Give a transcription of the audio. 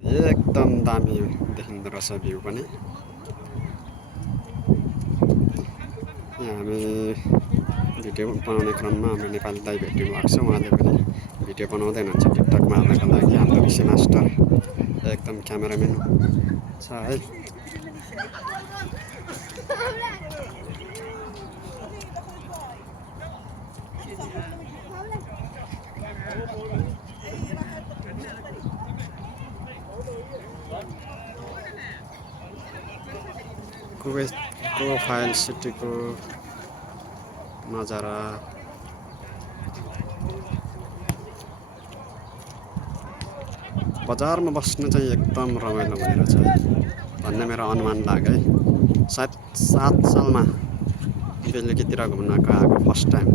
एकदम दामी देखिँदो रहेछ भ्यू पनि। यहाँ हामी भिडियो बनाउने क्रममा हाम्रो नेपाली दाइ भेट्नु भएको छ। उहाँले पनि भिडियो बनाउँदै हुनुहुन्छ टिकटकमा हाल्नको लागि। हाम्रो ऋषि मास्टर एकदम क्यामेराम्यान छ है। कुवेतको फाइल सिटीको नजारा बजारमा बस्नु चाहिँ एकदम रमाइलो हुने रहेछ भन्ने मेरो अनुमान लाग्यो है। सायद 7 सालमा बेलुकीतिर घुम्न आएको फर्स्ट टाइम।